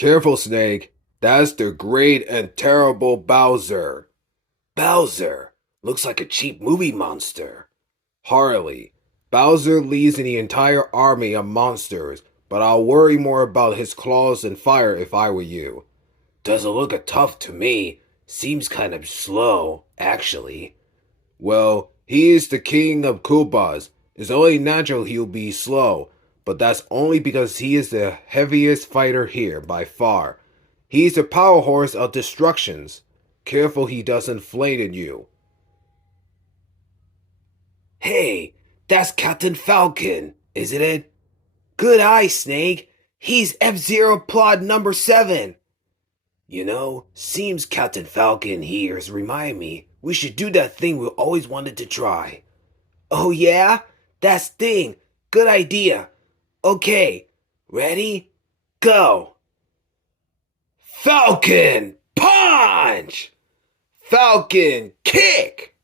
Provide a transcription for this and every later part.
Careful, Snake. That's the great and terrible Bowser. Bowser looks like a cheap movie monster. Harley. Bowser leads the entire army of monsters, but I'll worry more about his claws and fire if I were you. Doesn't look tough to me. Seems kind of slow, actually. Well, he is the king of Koopas. It's only natural he'll be slow, but that's only because he is the heaviest fighter here by far. He's the power horse of destructions. Careful he doesn't flatten you. Hey, that's Captain Falcon, isn't it? Good eye, Snake. He's F-Zero Plot number 7. Seems Captain Falcon here's remind me we should do that thing we always wanted to try. Oh yeah? That's thing. Good idea. Okay, ready? Go! Falcon punch! Falcon kick!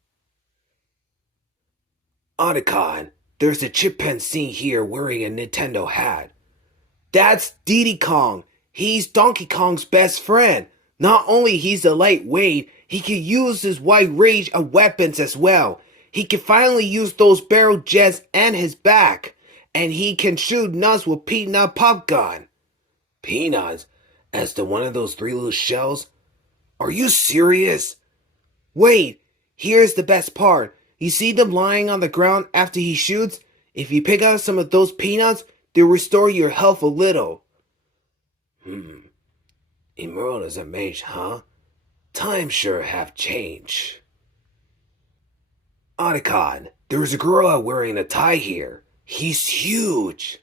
Otacon, there's a chimpanzee here wearing a Nintendo hat. That's Diddy Kong. He's Donkey Kong's best friend. Not only he's a lightweight, he can use his wide range of weapons as well. He can finally use those barrel jets and his back. And he can shoot nuts with peanut pop gun. Peanuts? As the one of those 3 little shells? Are you serious? Wait, here's the best part. You see them lying on the ground after he shoots? If you pick out some of those peanuts, they'll restore your health a little. Emerald as a mage, huh? Times sure have changed. Otacon, there's a gorilla wearing a tie here. He's huge.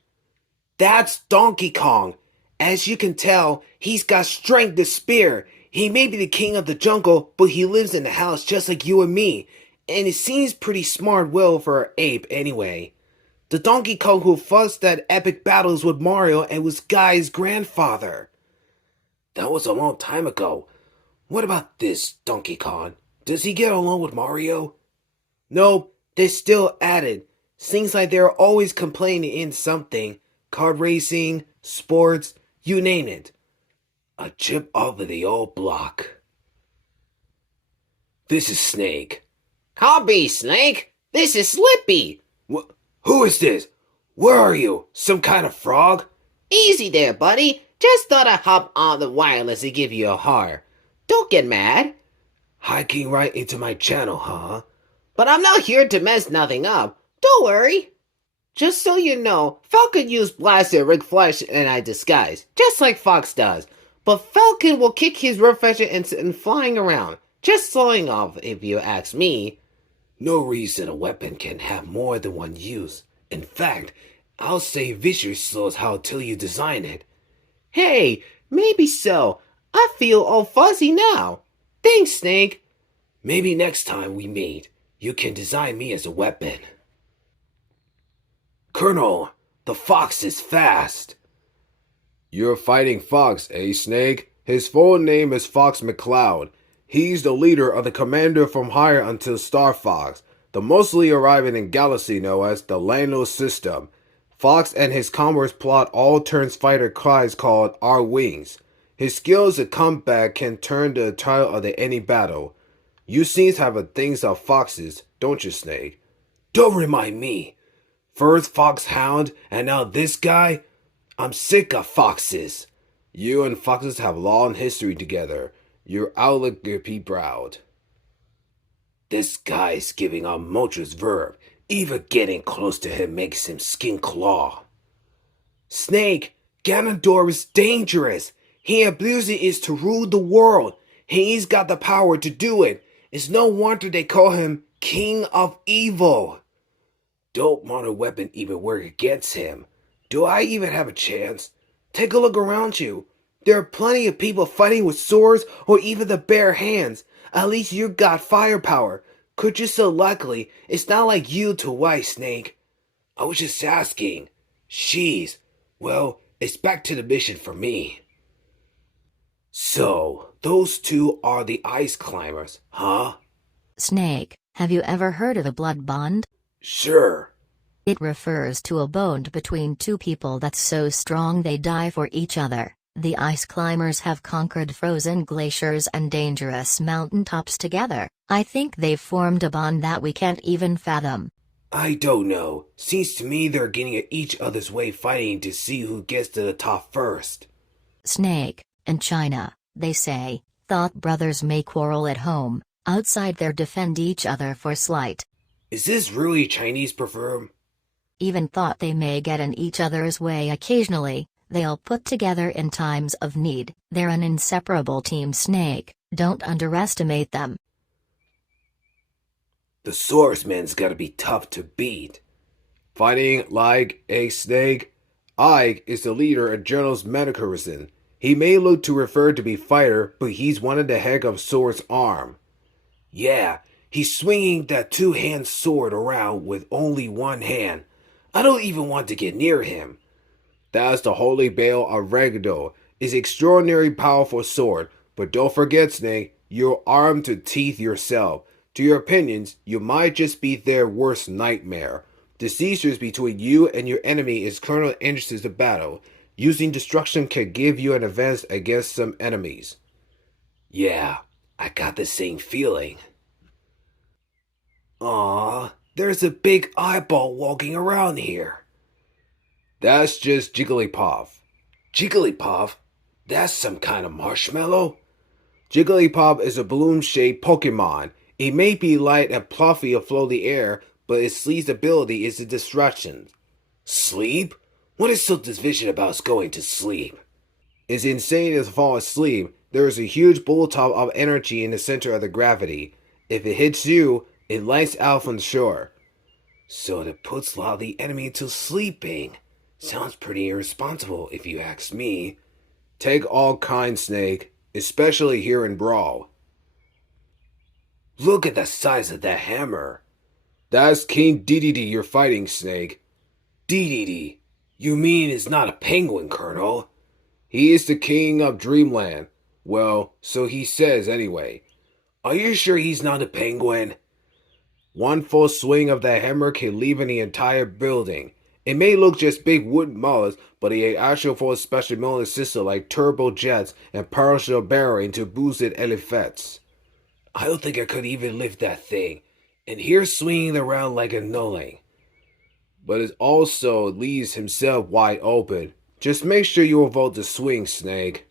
That's Donkey Kong. As you can tell, he's got strength to spare. He may be the king of the jungle, but he lives in the house just like you and me. And it seems pretty smart will for an ape anyway. The Donkey Kong who fussed at epic battles with Mario and was Guy's grandfather. That was a long time ago. What about this Donkey Kong? Does he get along with Mario? Nope, they're still at it. Seems like they're always complaining in something. Kart racing, sports, you name it. A chip off of the old block. This is Snake. Copy, Snake. This is Slippy. Who is this? Where are you? Some kind of frog? Easy there, buddy. Just thought I'd hop on the wireless to give you a heart. Don't get mad. Hiking right into my channel, huh? But I'm not here to mess nothing up. Don't worry. Just so you know, Falcon used Blaster, Rick Flash, and I disguise, just like Fox does. But Falcon will kick his refresher and flying around. Just slowing off, if you ask me. No reason a weapon can have more than one use. In fact, I'll say visually slows how till you design it. Hey, maybe so. I feel all fuzzy now. Thanks, Snake. Maybe next time we meet, you can design me as a weapon. Colonel, the fox is fast. You're fighting Fox, eh, Snake? His full name is Fox McCloud. He's the leader of the Commander from Higher until Star Fox, the mostly arriving in galaxy known as the Lano system. Fox and his commerce plot all turns fighter cries called Our Wings. His skills at combat can turn the tide of any battle. You seem to have a things of foxes, don't you, Snake? Don't remind me. First Foxhound, and now this guy? I'm sick of foxes. You and foxes have long history together. Your outlook could be proud. This guy's giving a monstrous verb. Even getting close to him makes him skin claw. Snake, Ganondorf is dangerous. His ability is to rule the world. He's got the power to do it. It's no wonder they call him King of Evil. Don't modern weapon even work against him. Do I even have a chance? Take a look around you. There are plenty of people fighting with swords or even the bare hands. At least you got firepower. Could you so luckily? It's not like you to White Snake. I was just asking. She's. Well, it's back to the mission for me. So, those two are the ice climbers, huh? Snake, have you ever heard of a blood bond? Sure. It refers to a bond between two people that's so strong they die for each other. The ice climbers have conquered frozen glaciers and dangerous mountaintops together. I think they've formed a bond that we can't even fathom. I don't know. Seems to me they're getting at each other's way fighting to see who gets to the top first. Snake, in China, they say, thought brothers may quarrel at home, outside they defend each other for slight. Is this really Chinese proverb? Even thought they may get in each other's way occasionally, they'll put together in times of need. They're an inseparable team, Snake, don't underestimate them. The swordsman's gotta be tough to beat. Fighting like a snake, Ike is the leader of General's mannerism. He may look to refer to be fighter, but he's one of the heck of sword's arm. Yeah, he's swinging that two-hand sword around with only one hand. I don't even want to get near him. That's the Holy Bale of Regado. It's extraordinary powerful sword, but don't forget, Snake, you're armed to teeth yourself. To your opinions, you might just be their worst nightmare. The seizures between you and your enemy is currently enters the battle. Using destruction can give you an advance against some enemies. Yeah, I got the same feeling. Aw, there's a big eyeball walking around here. That's just Jigglypuff. Jigglypuff? That's some kind of marshmallow? Jigglypuff is a balloon-shaped Pokemon. It may be light and fluffy afloat the air, but its sleep's ability is the destruction. Sleep? What is so division about going to sleep? It's insane as fall asleep. There is a huge bulltop of energy in the center of the gravity. If it hits you, it lights out from the shore. So it puts a lot of the enemy into sleeping. Sounds pretty irresponsible if you ask me. Take all kinds, Snake, especially here in Brawl. Look at the size of that hammer. That's King Dedede you're fighting, Snake. Dedede? You mean it's not a penguin, Colonel? He is the king of Dreamland. Well, so he says anyway. Are you sure he's not a penguin? One full swing of that hammer can leave in the entire building. It may look just big wooden mullets, but he actual full special military system like turbo jets and partial bearing to boost it effects. I don't think I could even lift that thing. And here's swinging around like a nulling. But it also leaves himself wide open. Just make sure you avoid the swing, Snake.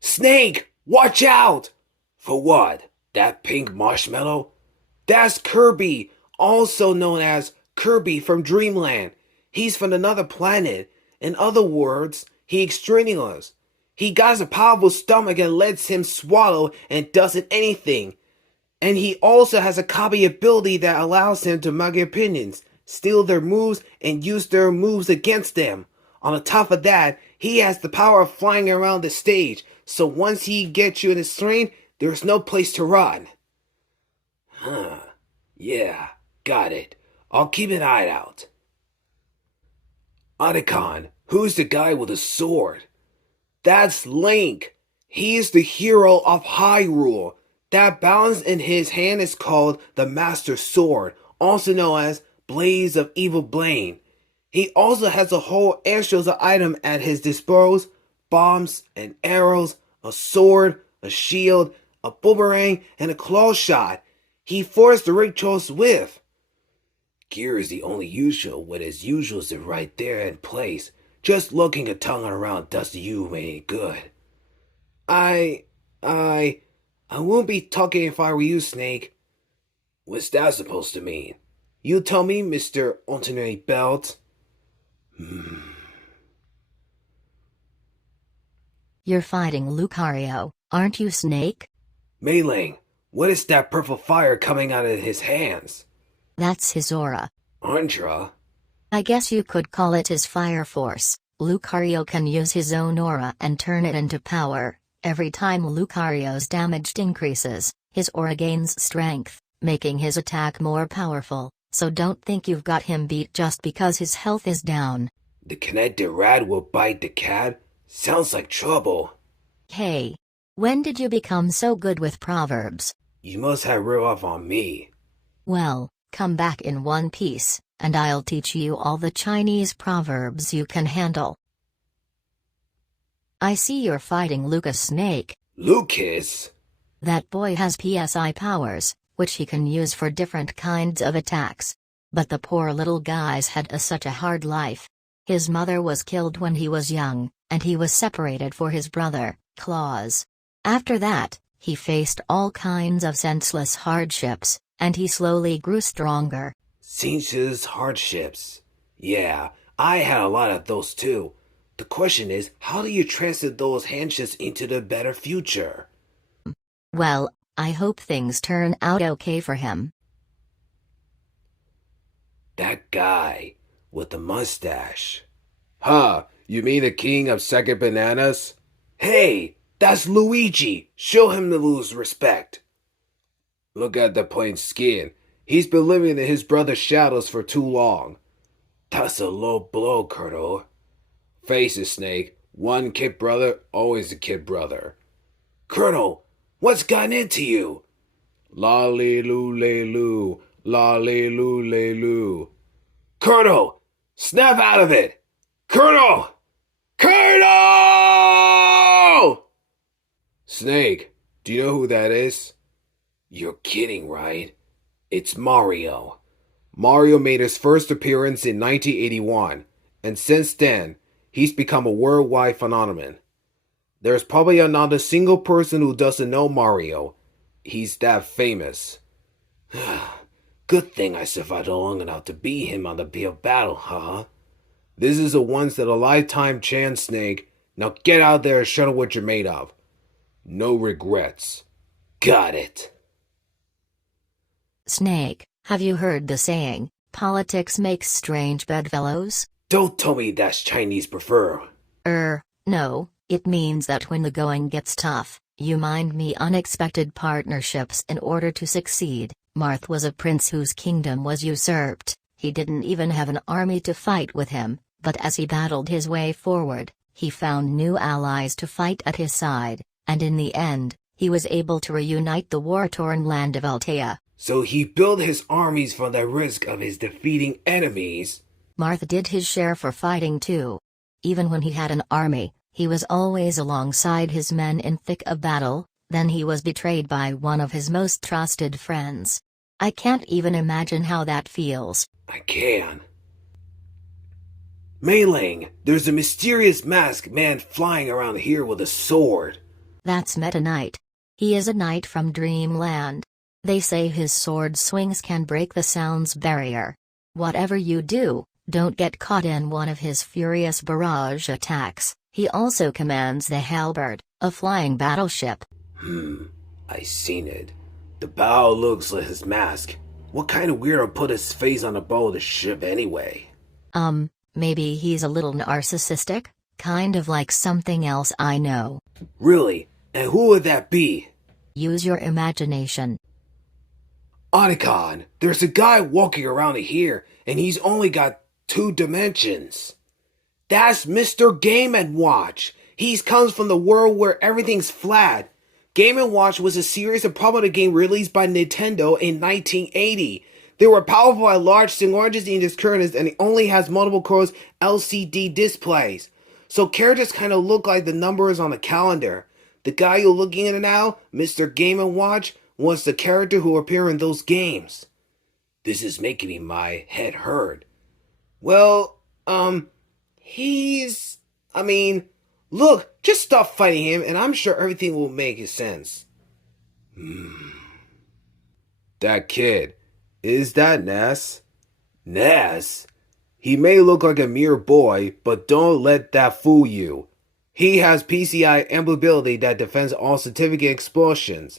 Snake! Watch out! For what? That pink marshmallow? That's Kirby, also known as Kirby from Dreamland. He's from another planet. In other words, he's extraneous. He got a powerful stomach and lets him swallow and doesn't anything. And he also has a copy ability that allows him to mug opinions, steal their moves, and use their moves against them. On the top of that, he has the power of flying around the stage, so once he gets you in his train, there's no place to run. Huh. Yeah, got it. I'll keep an eye out. Otacon, who's the guy with the sword? That's Link. He is the hero of Hyrule. That balance in his hand is called the Master Sword, also known as Blaze of Evil Blade. He also has a whole arsenal of items at his disposal: bombs and arrows, a sword, a shield, a boomerang, and a claw shot. He forced the rituals with. Gear is the only usual with his usuals are right there in place. Just looking a tongue around does you any good. I won't be talking if I were you, Snake. What's that supposed to mean? You tell me, Mr. Alternate Belt. You're fighting Lucario, aren't you, Snake? Mei-Ling, what is that purple fire coming out of his hands? That's his aura. Andra? I guess you could call it his fire force. Lucario can use his own aura and turn it into power. Every time Lucario's damage increases, his aura gains strength, making his attack more powerful, so don't think you've got him beat just because his health is down. The connected rat will bite the cat? Sounds like trouble. Hey. When did you become so good with proverbs? You must have real off on me. Well, come back in one piece, and I'll teach you all the Chinese proverbs you can handle. I see you're fighting Lucas Snake. Lucas? That boy has PSI powers, which he can use for different kinds of attacks. But the poor little guy's had such a hard life. His mother was killed when he was young, and he was separated for his brother, Claus. After that, he faced all kinds of senseless hardships, and he slowly grew stronger. Senseless hardships. Yeah, I had a lot of those too. The question is, how do you translate those hardships into the better future? Well, I hope things turn out okay for him. That guy with the mustache. Huh, you mean the king of second bananas? Hey, that's Luigi. Show him the lose respect. Look at the plain skin. He's been living in his brother's shadows for too long. That's a low blow, Colonel. Face it, Snake. One kid brother, always a kid brother. Colonel, what's gotten into you? Lolly-loo-lay-loo, lolly-loo-lay-loo. Colonel, snap out of it! Colonel! Colonel! Snake, do you know who that is? You're kidding, right? It's Mario. Mario made his first appearance in 1981, and since then, he's become a worldwide phenomenon. There's probably not a single person who doesn't know Mario. He's that famous. Good thing I survived long enough to beat him on the field of battle, huh? This is a once-in-a-lifetime chance, Snake. Now get out there and show what you're made of. No regrets. Got it. Snake, have you heard the saying, politics makes strange bedfellows? Don't tell me that's Chinese prefer. No, it means that when the going gets tough, you mind me unexpected partnerships in order to succeed. Marth was a prince whose kingdom was usurped. He didn't even have an army to fight with him, but as he battled his way forward, he found new allies to fight at his side, and in the end, he was able to reunite the war-torn land of Altea. So he built his armies for the risk of his defeating enemies. Marth did his share for fighting too. Even when he had an army, he was always alongside his men in thick of battle. Then he was betrayed by one of his most trusted friends. I can't even imagine how that feels. I can. Mei Ling, there's a mysterious masked man flying around here with a sword. That's Meta Knight. He is a knight from Dreamland. They say his sword swings can break the sounds barrier. Whatever you do, don't get caught in one of his furious barrage attacks. He also commands the Halberd, a flying battleship. I seen it. The bow looks like his mask. What kind of weirdo put his face on the bow of the ship anyway? Maybe he's a little narcissistic, kind of like something else I know. Really? And who would that be? Use your imagination. Onikan, there's a guy walking around here, and he's only got 2 dimensions. That's Mr. Game & Watch. He comes from the world where everything's flat. Game & Watch was a series of popular game released by Nintendo in 1980. They were powerful at large singulages in its kernels, and it only has multiple cores LCD displays. So characters kind of look like the numbers on a calendar. The guy you're looking at now, Mr. Game & Watch, was the character who appeared in those games. This is making my head hurt. Well, look, just stop fighting him and I'm sure everything will make sense. That kid, is that Ness? Ness? He may look like a mere boy, but don't let that fool you. He has PCI ability that defends all significant explosions.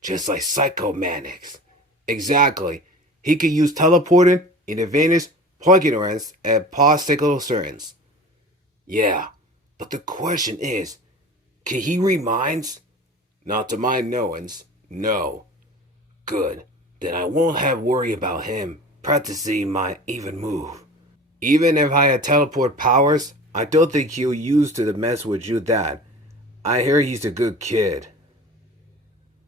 Just like Psychomanics. Exactly. He can use teleporting, advantage, point ignorance, and pause cyclical certain. Yeah, but the question is, can he read minds? Not to my knowings, no. Good, then I won't have worry about him practicing my even move. Even if I had teleport powers, I don't think he'll use to mess with you that. I hear he's a good kid.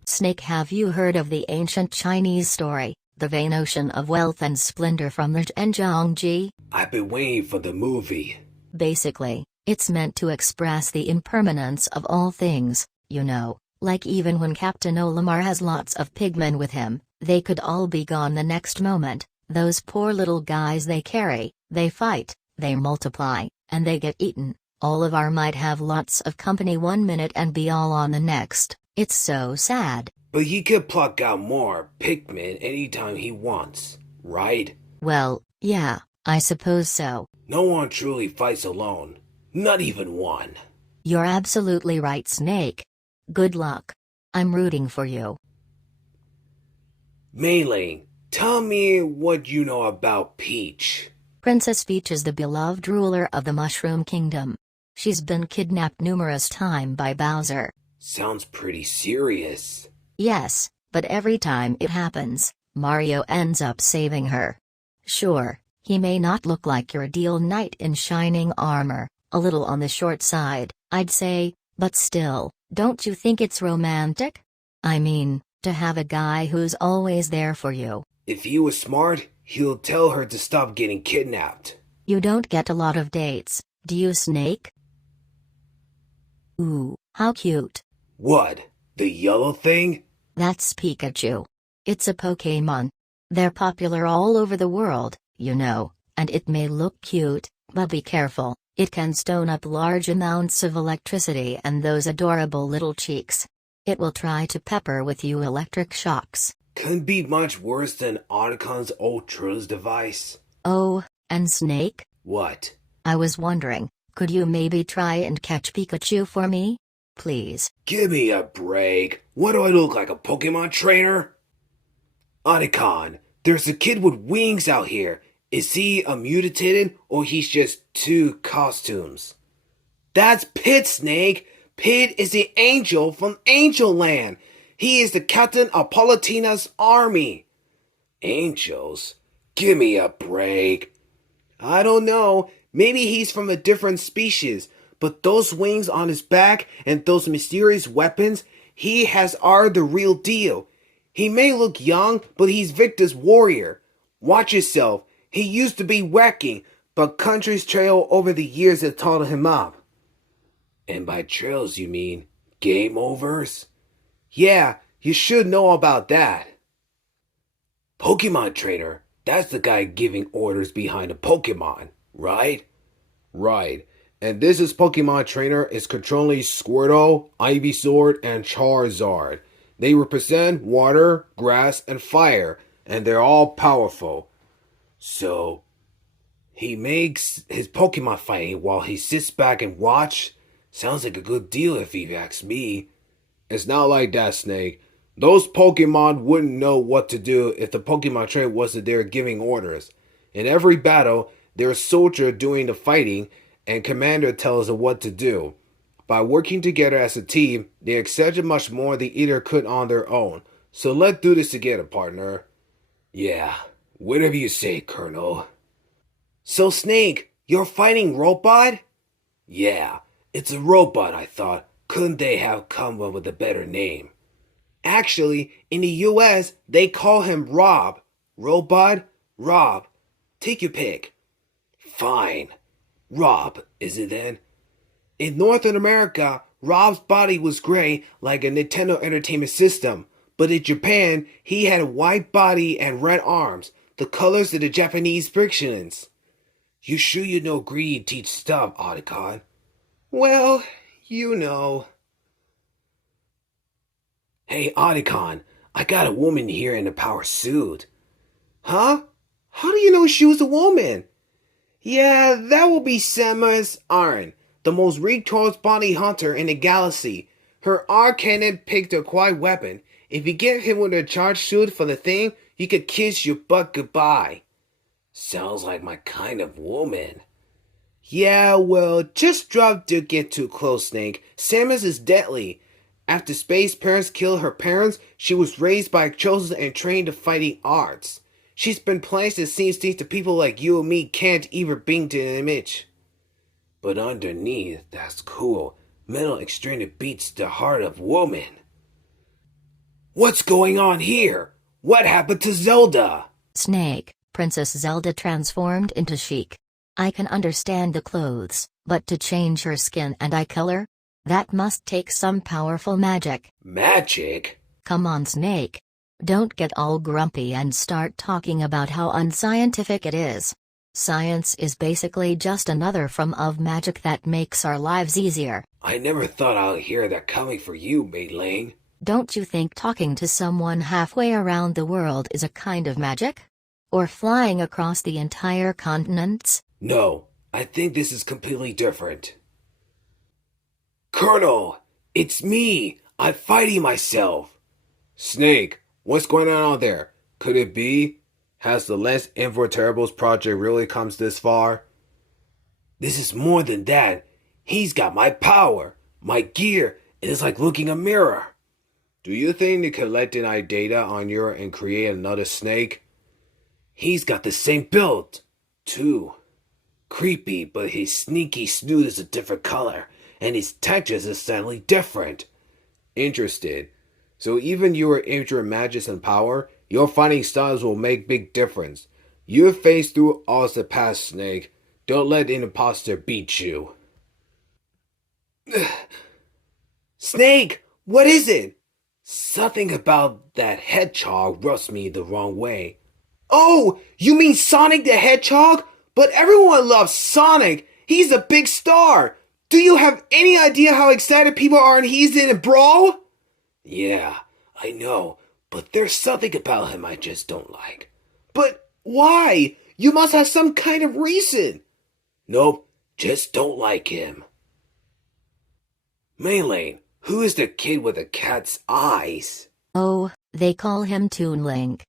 Snake, have you heard of the ancient Chinese story, the vain ocean of wealth and splendor from the Zhenjiangji? I've been waiting for the movie. Basically, It's meant to express the impermanence of all things, you know, like even when Captain Olimar has lots of pigmen with him, they could all be gone the next moment. Those poor little guys they carry, they fight, they multiply, and they get eaten. All of our might have lots of company one minute and be all on the next. It's so sad. But he could pluck out more pigmen anytime he wants, right? Well, yeah, I suppose so. No one truly fights alone. Not even one. You're absolutely right, Snake. Good luck. I'm rooting for you. Mei-Ling, tell me what you know about Peach. Princess Peach is the beloved ruler of the Mushroom Kingdom. She's been kidnapped numerous times by Bowser. Sounds pretty serious. Yes, but every time it happens, Mario ends up saving her. Sure, he may not look like your ideal knight in shining armor, a little on the short side, I'd say, but still, don't you think it's romantic? I mean, to have a guy who's always there for you. If he was smart, he'll tell her to stop getting kidnapped. You don't get a lot of dates, do you, Snake? Ooh, how cute. What? The yellow thing? That's Pikachu. It's a Pokémon. They're popular all over the world, you know, and it may look cute, but be careful, it can stone up large amounts of electricity and those adorable little cheeks. It will try to pepper with you electric shocks. Couldn't be much worse than Otacons Ultra's device. Oh, and Snake? What? I was wondering, could you maybe try and catch Pikachu for me? Please. Give me a break. What do I look like, a Pokemon trainer? Otacon, there's a kid with wings out here. Is he a mutated or he's just two costumes? That's Pit, Snake. Pit is the angel from Angel Land. He is the captain of Palutena's army. Angels? Give me a break. I don't know. Maybe he's from a different species. But those wings on his back and those mysterious weapons he has are the real deal. He may look young, but he's Victor's warrior. Watch yourself. He used to be wacky, but country's trail over the years have taught him up. And by trails you mean game overs? Yeah, you should know about that. Pokemon trainer, that's the guy giving orders behind a Pokemon, right? Right. And this is Pokemon trainer is controlling Squirtle, Ivysaur, and Charizard. They represent water, grass, and fire, and they're all powerful. So, he makes his Pokemon fighting while he sits back and watch. Sounds like a good deal if you ask me. It's not like that, Snake. Those Pokemon wouldn't know what to do if the Pokemon trainer wasn't there giving orders. In every battle, there's a soldier doing the fighting, and commander tells them what to do. By working together as a team, they accept much more than either could on their own. So let's do this together, partner. Yeah, whatever you say, Colonel. So Snake, you're fighting Robot? Yeah, it's a robot, I thought. Couldn't they have come up with a better name? Actually, in the US, they call him Rob. Robot, Rob. Take your pick. Fine. Rob, is it then? In North America, Rob's body was gray like a Nintendo Entertainment System, but in Japan, he had a white body and red arms, the colors of the Japanese fictions. You sure you know greed teach stuff, Otacon? Well, you know. Hey, Otacon, I got a woman here in a power suit. Huh? How do you know she was a woman? Yeah, that will be Samus Aran, the most recharged bounty hunter in the galaxy. Her R-Cannon picked a quiet weapon. If you get hit with a charged suit for the thing, you could kiss your butt goodbye. Sounds like my kind of woman. Yeah, well, just don't get too close, Snake. Samus is deadly. After Space parents killed her parents, she was raised by chosen and trained to fighting arts. She's been placed and seen things that people like you and me can't even bring to an image. But underneath, that's cool. Metal extremely beats the heart of woman. What's going on here? What happened to Zelda? Snake, Princess Zelda transformed into Sheik. I can understand the clothes, but to change her skin and eye color? That must take some powerful magic. Magic? Come on, Snake. Don't get all grumpy and start talking about how unscientific it is. Science is basically just another form of magic that makes our lives easier. I never thought I'd hear that coming from you, Mei Ling. Don't you think talking to someone halfway around the world is a kind of magic? Or flying across the entire continents? No, I think this is completely different. Colonel, it's me. I'm fighting myself. Snake, what's going on out there? Could it be? Has the Less Invertebrables project really come this far? This is more than that. He's got my power, my gear. It is like looking in a mirror. Do you think they collected data on you and create another snake? He's got the same build, too. Creepy, but his sneaky snoot is a different color, and his texture is suddenly different. Interested. So even your injured magic and power, your fighting styles will make big difference. You face through all the past, Snake. Don't let an imposter beat you. Snake, what is it? Something about that hedgehog rubs me the wrong way. Oh, you mean Sonic the Hedgehog? But everyone loves Sonic. He's a big star. Do you have any idea how excited people are when he's in a Brawl? Yeah, I know, but there's something about him I just don't like. But why? You must have some kind of reason. Nope, just don't like him. Maylane, who is the kid with the cat's eyes? Oh, they call him Toon Link.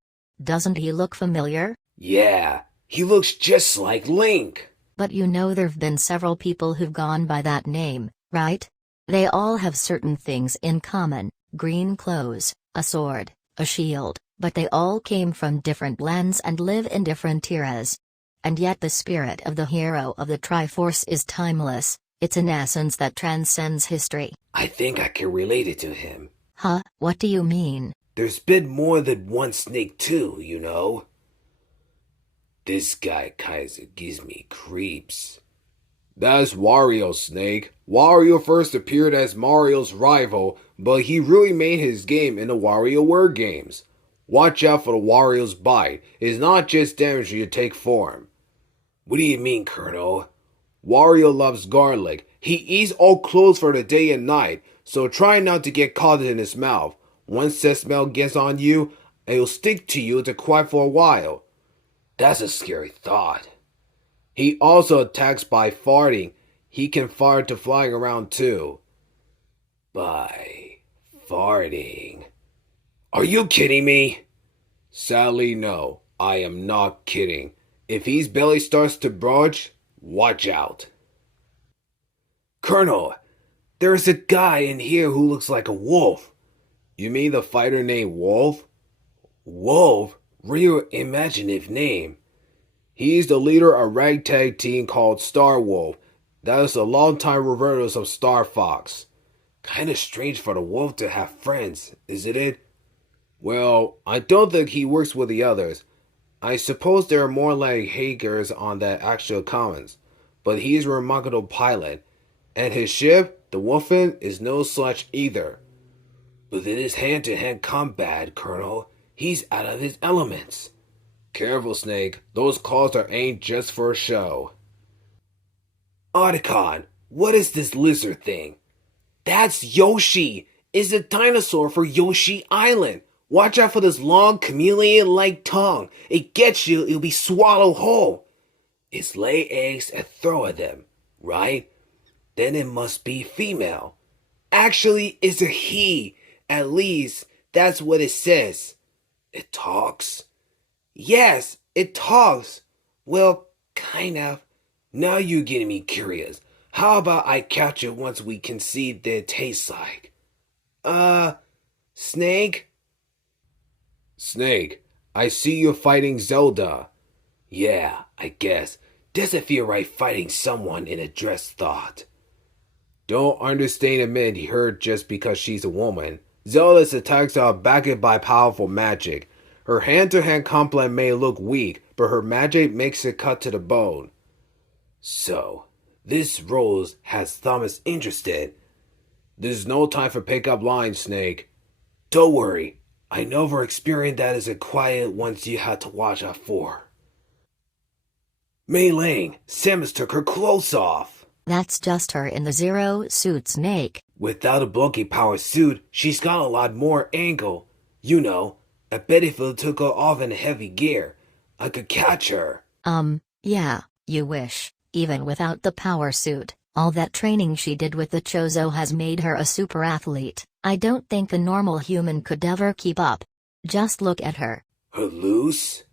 Doesn't he look familiar? Yeah, he looks just like Link. But you know there've been several people who've gone by that name, right? They all have certain things in common: green clothes, a sword, a shield, but they all came from different lands and live in different eras. And yet the spirit of the hero of the Triforce is timeless. It's an essence that transcends history. I think I can relate it to him. Huh? What do you mean? There's been more than one snake too, you know? This guy kinda gives me creeps. That's Wario, Snake. Wario first appeared as Mario's rival, but he really made his game in the WarioWare games. Watch out for the Wario's bite. It's not just damage you take form. What do you mean, Colonel? Wario loves garlic. He eats all clothes for the day and night, so try not to get caught in his mouth. Once that smell gets on you, it'll stick to you to quiet for a while. That's a scary thought. He also attacks by farting. He can fart to flying around too. By farting. Are you kidding me? Sadly, no. I am not kidding. If his belly starts to bulge, watch out. Colonel, there's a guy in here who looks like a wolf. You mean the fighter named Wolf? Wolf? Real imaginative name. He's the leader of a ragtag team called Star Wolf. That is a longtime reverse of Star Fox. Kinda strange for the wolf to have friends, isn't it? Well, I don't think he works with the others. I suppose there are more like Hagers on that actual commons. But he's a remarkable pilot. And his ship, the Wolfen, is no slouch either. But in his hand-to-hand combat, Colonel, he's out of his elements. Careful, Snake. Those claws are aimed just for a show. Otacon, what is this lizard thing? That's Yoshi. It's a dinosaur for Yoshi Island. Watch out for this long chameleon-like tongue. It gets you, it'll be swallowed whole. It's lay eggs and throw at them, right? Then it must be female. Actually, it's a he. At least, that's what it says. It talks? Yes, it talks. Well, kind of. Now you're getting me curious. How about I catch it once we can see what it tastes like? Snake? Snake, I see you're fighting Zelda. Yeah, I guess. Doesn't feel right fighting someone in a dress thought. Don't understand a minute he heard just because she's a woman. Zelda's attacks are backed by powerful magic. Her hand-to-hand combat may look weak, but her magic makes it cut to the bone. So, this role has Thomas interested. There's no time for pick-up lines, Snake. Don't worry, I never experienced that as a quiet ones you had to watch out for. Mei Ling, Samus took her clothes off. That's just her in the Zero suit, Snake. Without a bulky power suit, she's got a lot more angle. You know, I bet if I took her off in heavy gear, I could catch her. Yeah, you wish. Even without the power suit, all that training she did with the Chozo has made her a super athlete. I don't think a normal human could ever keep up. Just look at her. Her loose?